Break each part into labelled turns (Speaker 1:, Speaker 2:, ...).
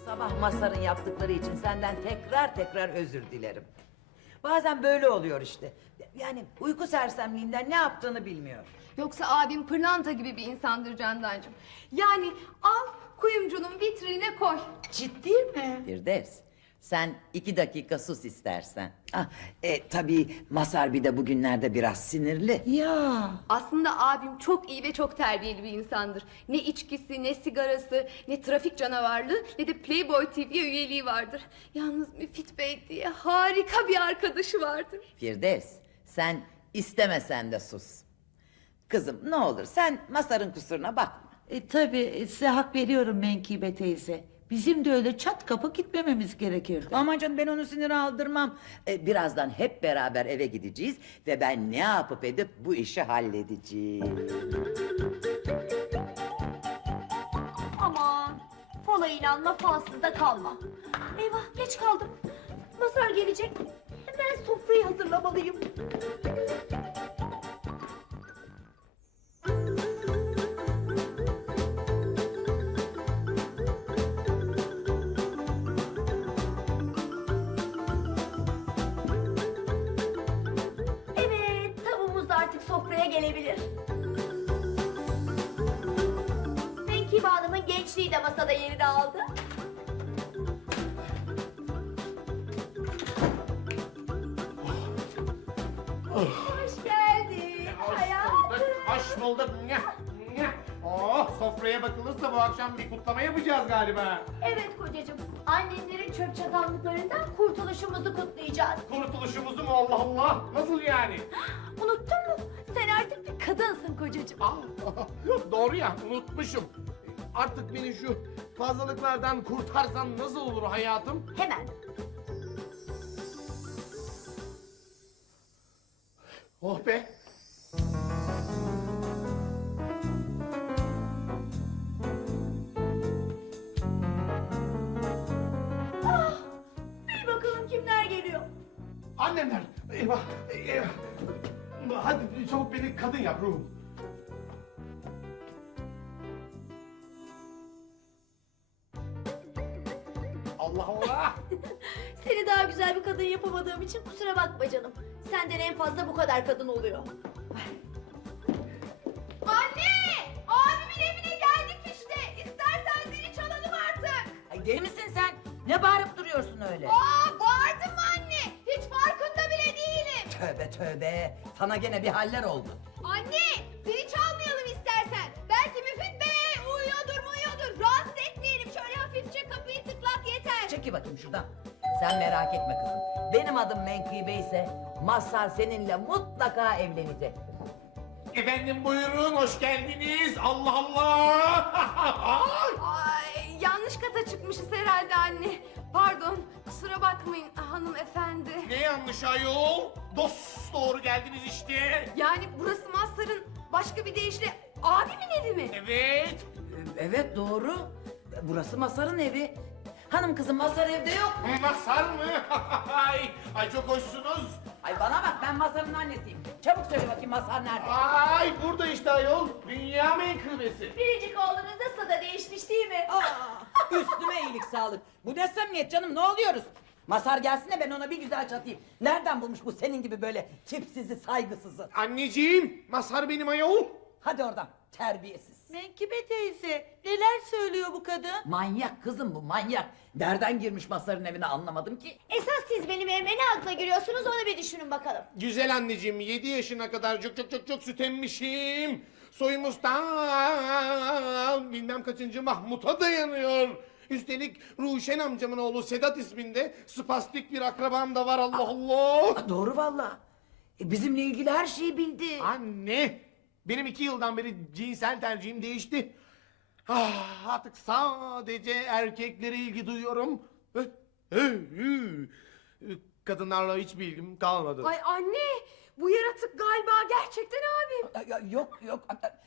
Speaker 1: Sabah Mazhar'ın yaptıkları için senden tekrar tekrar özür dilerim. Bazen böyle oluyor işte. Yani uyku sersemliğinden ne yaptığını bilmiyor.
Speaker 2: Yoksa abim pırlanta gibi bir insandır Candancığım. Yani al kuyumcunun vitrinine koy.
Speaker 1: Ciddi mi? Firdevs, sen 2 dakika sus istersen. Tabii Mazhar bir de bugünlerde biraz sinirli.
Speaker 3: Ya
Speaker 2: Aslında abim çok iyi ve çok terbiyeli bir insandır. Ne içkisi, ne sigarası, ne trafik canavarlığı, ne de Playboy TV'ye üyeliği vardır. Yalnız Müfit Bey diye harika bir arkadaşı vardır.
Speaker 1: Firdevs, sen istemesen de sus. Kızım ne olur sen Mazhar'ın kusuruna bakma.
Speaker 3: tabii size hak veriyorum Menkibe teyze. Bizim de öyle çat kapı gitmememiz gerekirdi.
Speaker 1: Aman canım ben onu sinir aldırmam. Birazdan hep beraber eve gideceğiz ve ben ne yapıp edip bu işi halledeceğim.
Speaker 4: Aman fala inanma falsız da kalma. Eyvah geç kaldım. Mazhar gelecek. Hemen sofrayı hazırlamalıyım. Evet tavuğumuz da artık sofraya gelebilir. Menkibe Hanım'ın gençliği de masada yerini aldı. Hoş geldin hayatım.
Speaker 5: Hoş bulduk. Oh, sofraya bakılırsa bu akşam bir kutlama yapacağız galiba.
Speaker 4: Evet kocacığım, annenlerin çöp çatanlıklarından kurtuluşumuzu kutlayacağız.
Speaker 5: Kurtuluşumuzu mu Allah Allah? Nasıl yani?
Speaker 4: Unuttun mu? Sen artık bir kadınsın kocacığım.
Speaker 5: Ah, doğru ya, unutmuşum. Artık beni şu fazlalıklardan kurtarsan nasıl olur hayatım?
Speaker 4: Hemen.
Speaker 5: Oh be.
Speaker 4: Bir bakalım kimler geliyor.
Speaker 5: Annemler. Eyvah, eyvah. Hadi çabuk beni kadın yap ruhum. Allah Allah.
Speaker 4: Seni daha güzel bir kadın yapamadığım için kusura bakma canım. Senden en fazla bu kadar kadın oluyor.
Speaker 2: Anne! Abimin evine geldik işte. İstersen zili çalalım artık.
Speaker 1: Ay deli misin sen? Ne bağırıp duruyorsun öyle?
Speaker 2: Bağırdın mı anne? Hiç farkında bile değilim.
Speaker 1: Tövbe tövbe. Sana gene bir haller oldu.
Speaker 2: Anne! Zili çalmayalım istersen. Belki Müfit Bey uyuyordur. Rahatsız etmeyelim. Şöyle hafifçe kapıyı tıklak yeter.
Speaker 1: Çekil bakayım şuradan. Sen merak etme kızım. Benim adım Menkıbe ise Mazhar seninle mutlaka evlenecektir.
Speaker 5: Efendim buyurun, hoş geldiniz. Allah Allah.
Speaker 2: Ay, yanlış kata çıkmışız herhalde anne. Pardon, kusura bakmayın hanımefendi.
Speaker 5: Ne yanlış ayol? Dost doğru geldiniz işte.
Speaker 2: Yani burası Mazhar'ın başka bir deyişle abimin evi mi?
Speaker 5: Evet.
Speaker 1: Evet doğru. Burası Mazhar'ın evi. Hanım kızım Mazhar evde yok.
Speaker 5: Mazhar mı? Ay çok hoşsunuz.
Speaker 1: Ay bana bak ben Mazhar'ın annesiyim. Çabuk söyle bakayım Mazhar nerede?
Speaker 5: Ay burada işte ayol. Dünya menkıbesi.
Speaker 4: Biricik oğlunuz nasıl da değişmiş değil mi?
Speaker 1: Üstüme iyilik sağlık. Bu ne samimiyet canım ne oluyoruz? Mazhar gelsin de ben ona bir güzel çatayım. Nereden bulmuş bu senin gibi böyle tipsizi saygısızı?
Speaker 5: Anneciğim, Mazhar benim ayol.
Speaker 1: Hadi oradan terbiyesiz.
Speaker 3: Menkibe teyze neler söylüyor bu kadın?
Speaker 1: Manyak kızım bu manyak. Nereden girmiş Mazhar'ın evine anlamadım ki.
Speaker 4: Esas siz benim evime ne akla giriyorsunuz onu bir düşünün bakalım.
Speaker 5: Güzel anneciğim, 7 yaşına kadar çok süt emmişim. Soyumuz ta bilmem kaçıncı Mahmut'a dayanıyor. Üstelik Ruşen amcamın oğlu Sedat isminde spastik bir akrabam da var Allah Allah.
Speaker 1: Doğru valla. Bizimle ilgili her şeyi bildi.
Speaker 5: Anne, benim 2 yıldan beri cinsel tercihim değişti. Artık sadece erkeklere ilgi duyuyorum. Kadınlarla hiç bilgim kalmadı.
Speaker 2: Ay anne, bu yaratık galiba gerçekten abim.
Speaker 1: Yok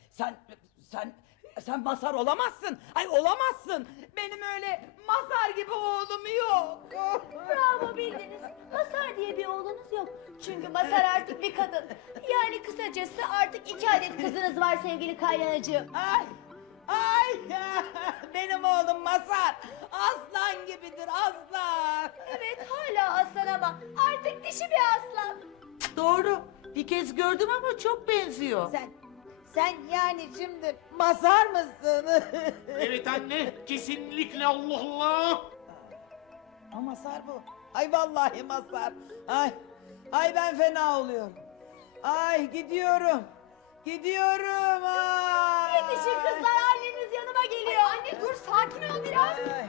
Speaker 1: sen Mazhar olamazsın. Ay olamazsın. Benim öyle Mazhar gibi oğlum yok.
Speaker 4: Bravo bildiniz. Mazhar diye bir oğlunuz yok. Çünkü Mazhar artık bir kadın. Yani kısacası artık 2 adet kızınız var sevgili kaynanacığım.
Speaker 1: Ay benim oğlum Mazhar. Aslan senedir aslan.
Speaker 4: Evet hala aslan ama artık dişi bir aslan.
Speaker 3: Doğru. Bir kez gördüm ama çok benziyor.
Speaker 1: Sen yani şimdi Mazhar mısın?
Speaker 5: Evet anne, kesinlikle Allah Allah.
Speaker 1: Ama Mazhar bu. Ay vallahi Mazhar. Ay ben fena oluyorum. Ay gidiyorum. Gidiyorum. Ay.
Speaker 4: Yetişin kızlar, anneniz yanıma geliyor. Anne dur, sakin ol biraz.
Speaker 1: Ay.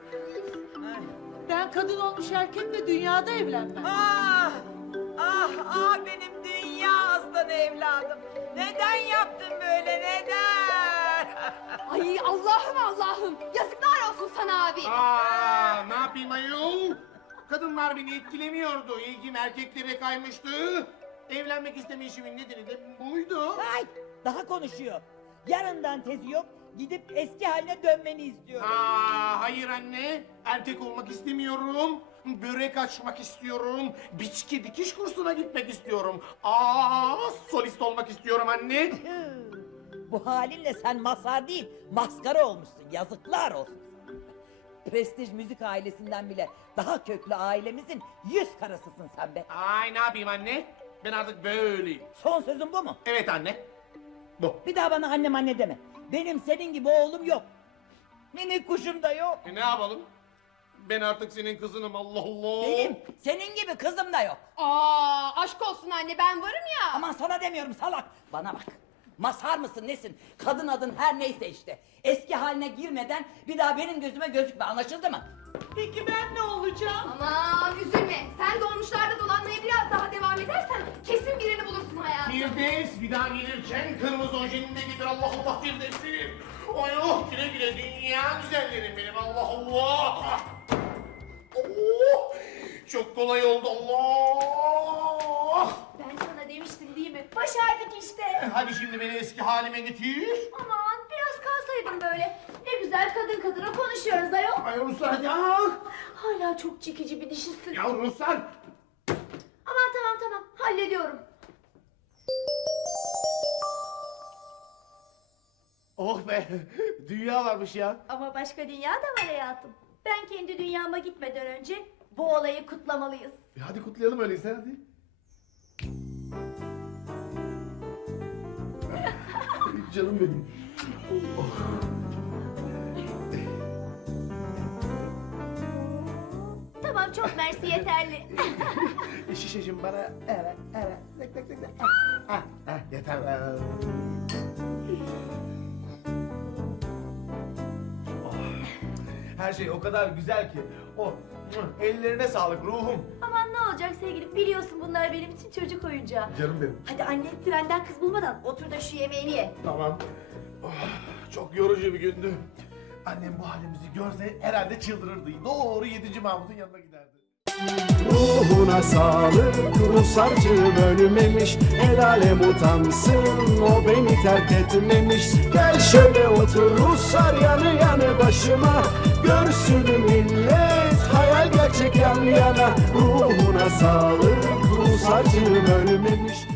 Speaker 3: Ben kadın olmuş erkekle dünyada evlenmem.
Speaker 1: Benim dünya aslan evladım. Neden yaptın böyle neden?
Speaker 2: Ay Allah'ım yazıklar olsun sana abi.
Speaker 5: Ne yapayım ayol? Kadınlar beni etkilemiyordu. İlgim erkeklere kaymıştı. Evlenmek istemeyişimin nedeni de buydu.
Speaker 1: Ay daha konuşuyor. Yarından tezi yok. Gidip eski haline dönmeni istiyorum.
Speaker 5: Hayır anne. Erkek olmak istemiyorum. Börek açmak istiyorum. Biçki dikiş kursuna gitmek istiyorum. Solist olmak istiyorum anne.
Speaker 1: Bu halinle sen Mazhar değil, maskara olmuşsun. Yazıklar olsun. Prestij müzik ailesinden bile daha köklü ailemizin 100 karasısın sen be.
Speaker 5: Ay ne yapayım anne? Ben artık böyleyim.
Speaker 1: Son sözün bu mu?
Speaker 5: Evet anne. Bu.
Speaker 1: Bir daha bana annem anne deme. Benim senin gibi oğlum yok. Minik kuşum da yok.
Speaker 5: Ne yapalım? Ben artık senin kızınım Allah Allah.
Speaker 1: Benim senin gibi kızım da yok.
Speaker 2: Aşk olsun anne, ben varım ya.
Speaker 1: Aman sana demiyorum salak. Bana bak. Mazhar mısın nesin? Kadın adın her neyse işte. Eski haline girmeden bir daha benim gözüme gözükme, anlaşıldı mı?
Speaker 3: Peki ben ne olacağım?
Speaker 2: Aman üzülme, sen dolmuşlarda dolanmaya biraz daha devam edersen kesin birini bulursun hayatım.
Speaker 5: Firdevs bir daha gelirken kırmızı ojenini de getir Allah Allah Firdevs'im. Oh güle güle dünya güzellerim benim Allah Allah. Oh, çok kolay oldu Allah.
Speaker 4: Ben sana demiştim değil mi? Başardık işte.
Speaker 5: Hadi şimdi beni eski halime getir.
Speaker 4: Aman biraz kalsaydım böyle. Ne güzel kadın kadına konuşuyoruz ayol.
Speaker 5: Ay Ruslar hadi
Speaker 4: Hala çok çekici bir dişisin.
Speaker 5: Ya Ruslar.
Speaker 4: Aman tamam hallediyorum.
Speaker 5: Oh be dünya varmış ya.
Speaker 4: Ama başka dünya da var hayatım. Ben kendi dünyama gitmeden önce bu olayı kutlamalıyız.
Speaker 5: Hadi kutlayalım öyleyse hadi. Canım benim.
Speaker 4: Tamam çok mersi yeterli.
Speaker 5: Şişeciğim bana evet tek. Yeter.
Speaker 6: Her şey o kadar güzel ki. Ellerine sağlık ruhum.
Speaker 4: Aman ne olacak sevgilim, biliyorsun bunlar benim için çocuk oyuncağı.
Speaker 6: Canım benim.
Speaker 4: Hadi annen trenden kız bulmadan otur da şu yemeğini ye.
Speaker 6: Tamam. Çok yorucu bir gündü. Annem bu halimizi görse herhalde çıldırırdı. Doğru 7. Mahmut'un yanına giderdi.
Speaker 7: Ruhuna sağlık, Rusarcığım ölmemiş. El alem utansın, o beni terk etmemiş. Gel şöyle otur Ruslar yanı yanı başıma. Görsün millet, hayal gerçek yan yana. Ruhuna sağlık, Rusarcığım ölmemiş.